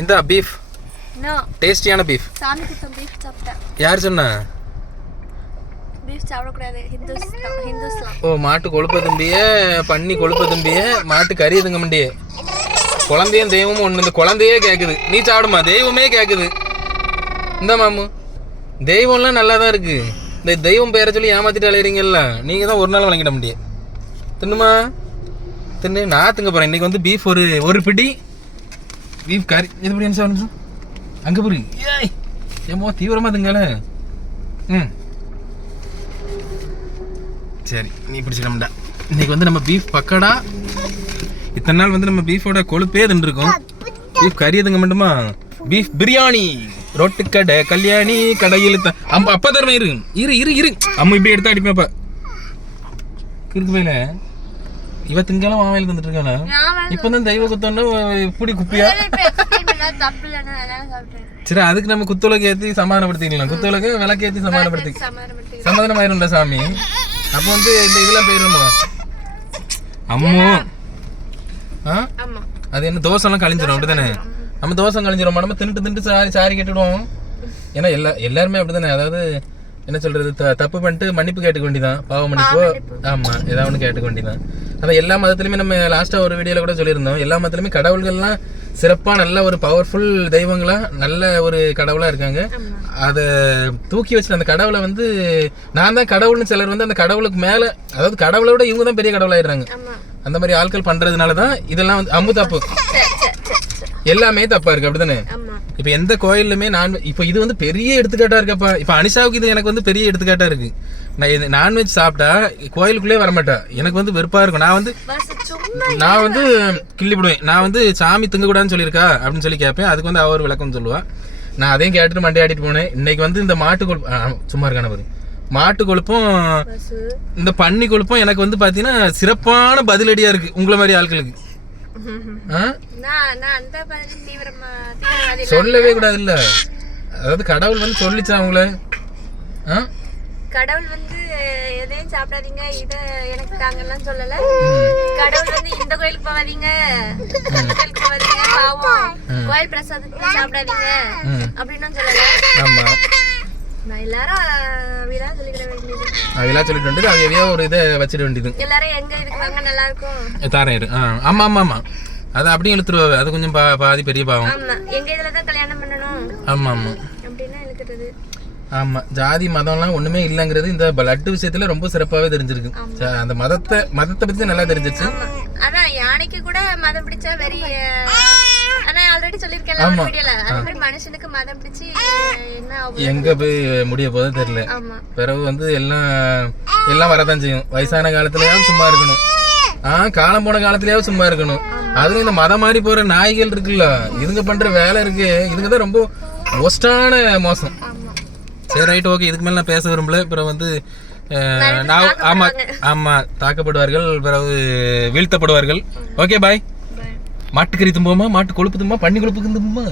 இந்த பீஃப் டேஸ்டியான பீஃப் சாமி குத்தம் பீஃப் சாப்பிட்டேன். யார் சொன்னா? பீஃப் சாப்பிடக்கூடாது. ஹிந்துஸ் ஹிந்துஸ்லாம் ஓ மாட்டு கொழுப்ப தும்பிய பண்ணி கொழுப்ப தும்பிய மாட்டு கறி இதுங்க மண்டிய? குழந்தையும் தெய்வமும் ஒன்று இந்த குழந்தையே கேட்குது நீ சாப்பிடுமா? தெய்வமே கேட்குது இந்த மாமு. தெய்வம்லாம் நல்லா தான் இருக்கு. இந்த தெய்வம் பேரை சொல்லி ஏமாத்திட்டு அலையிறீங்கல்ல நீங்கள் தான் ஒரு நாள் வழங்கிட முடியும் தின்னுமா? தின்னு நான் திங்க போகிறேன் இன்னைக்கு வந்து பீஃப் ஒரு ஒரு பிடி. பீஃப் கறி இது பிடி நிமிஷம் நிமிஷம் அங்கே போய் ஏய் ஏமோ தீவிரமாக இதுங்கள ம் சரி நீ பிடிச்சிடம்டா இன்னைக்கு வந்து நம்ம பீஃப் பக்கடா இத்தனை நாள் வந்து நம்ம பீஃபோட கொழுப்பே தின்றுருக்கோம் பீஃப் கறி எதுங்க மட்டுமா பீஃப் பிரியாணி ரோட்டு கடை கல்யாணி கடையில் த- அம்ப அப்பா தரமே இரு இரு இரு இரு அம்மா இப்படி எடுத்து அடிப்பேன் அப்ப கிறுக்கு இவ திங்கெல்லாம் வாவையில் தந்துட்டு இப்போ தான் தெய்வ குத்தோன்னு இப்படி குப்பியா? சரி அதுக்கு நம்ம குத்துலக்கு ஏற்றி சமாதானப்படுத்திக்கலாம். குத்துலக்கு விளக்கு ஏற்றி சமாதானப்படுத்தி சமாதானம் ஆயிரும்ல சாமி? அப்போ வந்து இந்த இதெல்லாம் போயிருமோ? அம்மோ. அது என்ன தோசைலாம் கழிஞ்சிரும் அப்படிதானே? நம்ம தோசை கழிஞ்சிரும் நம்ம தின்ட்டு தின்ட்டு சாரி சாரி கேட்டுடுவோம். ஏன்னா எல்லா எல்லாருமே அப்படிதானே? அதாவது என்ன சொல்றது தப்பு பண்ணிட்டு மன்னிப்பு கேட்டுக்க வேண்டியதான் பாவ மன்னிப்போ. ஆமா ஏதாவது ஒன்று கேட்டுக்க வேண்டியதான் அதான் எல்லா மதத்துலையுமே நம்ம லாஸ்டா ஒரு வீடியோல கூட சொல்லியிருந்தோம். எல்லா மதத்துலையுமே கடவுள்கள்லாம் சிறப்பா நல்ல ஒரு பவர்ஃபுல் தெய்வங்களா நல்ல ஒரு கடவுளா இருக்காங்க. அதை தூக்கி வச்சுட்டு அந்த கடவுளை வந்து நான் தான் கடவுள்னு சிலர் வந்து அந்த கடவுளுக்கு மேல அதாவது கடவுளை விட இவங்க தான் பெரிய கடவுளாயிடுறாங்க. அந்த மாதிரி ஆட்கள் பண்றதுனால தான் இதெல்லாம் வந்து அம்பு தப்பு. எல்லாமே தப்பா இருக்கு அப்படிதானே ஆமா. இப்ப எந்த கோயிலுமே நான் இப்போ இது வந்து பெரிய எடுத்துக்காட்டா இருக்கப்பா. இப்ப அனிஷாவுக்கு இது எனக்கு வந்து பெரிய எடுத்துக்காட்டா இருக்கு. நான் இது நான்வெஜ் சாப்பிட்டா கோயிலுக்குள்ளே வரமாட்டா. எனக்கு வந்து வெறுப்பா இருக்கும். நான் வந்து நான் வந்து கிள்ளி விடுவேன் நான் வந்து சாமி திங்கக்கூடாதுன்னு சொல்லியிருக்கா அப்படின்னு சொல்லி கேட்பேன். அதுக்கு வந்து அவர் விளக்கம் சொல்லுவா. நான் அதையும் கேட்டுட்டு மண்டையாடிட்டு போனேன். இன்னைக்கு வந்து இந்த மாட்டு கொழுப்பு சும்மா இருக்கான பாரு. மாட்டு கொழுப்பும் இந்த பன்னி கொழுப்பும் எனக்கு வந்து பாத்தீங்கன்னா சிறப்பான பதிலடியா இருக்கு. உங்களை மாதிரி ஆட்களுக்கு. சொல்லவே கூடாது இல்ல அதாவது கடவுள் வந்து சொல்லிச்சா அவங்கள ஆ? கடவுள் வந்து எதையும் சாப்பிடாதீங்க இத எனக்கு தாங்கலாம் சொல்லல. கடவுள் வந்து இந்த கோயிலுக்கு போவாதீங்க அந்த கோயிலுக்கு போவாதீங்க பாவம். கோயில் பிரசாதத்தை சாப்பிடாதீங்க. அப்படின்னு சொல்லல. ஆமா. நான் எல்லாரும் அப்படிதான் சொல்லிக்கிற வேண்டியது. அதெல்லாம் சொல்லிட்டு எதையோ ஒரு இதை வச்சிட வேண்டியது. எல்லாரும் எங்க இதுக்கு வாங்க நல்லா இருக்கும் தாரேன் இரு ஆ ஆமா ஆமா ஆமா. அது அப்படியும் இழுத்துருவாரு. அது கொஞ்சம் பாதி பெரிய பாவம். ஆமா. எங்க இதுலதான் கல்யாணம் பண்ணணும்? ஆமா ஆமா. அப்படின்னா இழுக்கிறது ஆமா ஜாதி மதம்லாம் ஒண்ணுமே இல்லைங்கிறது இந்த பிளட் விஷயத்துல ரொம்ப சிறப்பாவே தெரிஞ்சிருக்கு. அந்த மதத்தை மதத்தை பத்தி நல்லா தெரிஞ்சிச்சு. ஆமா. அதான் யானைக்கு கூட மதம் பிடிச்சா வெறி ஆனா ஆல்ரெடி சொல்லிருக்கேன் ஆமா. மாதிரி மனுஷனுக்கு மதம் பிடிச்சு என்ன எங்க போய் முடிய போதும் தெரியல. பிறகு வந்து எல்லாம் எல்லாம் வரதான் செய்யும். வயசான காலத்துலயாவது சும்மா இருக்கணும். ஆ காலம் போன காலத்துலயாவது சும்மா இருக்கணும். அதுல இந்த மதம் மாறி போற நாய்கள் இருக்குல்ல இதுங்க பண்ற வேலை இருக்கு இதுங்க தான் ரொம்ப மோஸ்டான மோசம். சரி ரைட் ஓகே இதுக்கு மேல நான் பேச விரும்பல. பிறகு வந்து நான் ஆமா ஆமா தாக்கப்படுவார்கள். பிறகு வீழ்த்தப்படுவார்கள். Okay bye. மாட்டுக்கறி தும்போமா மாட்டு கொழுப்பு தும்பா பண்ணி கொழுப்பு தும்புமா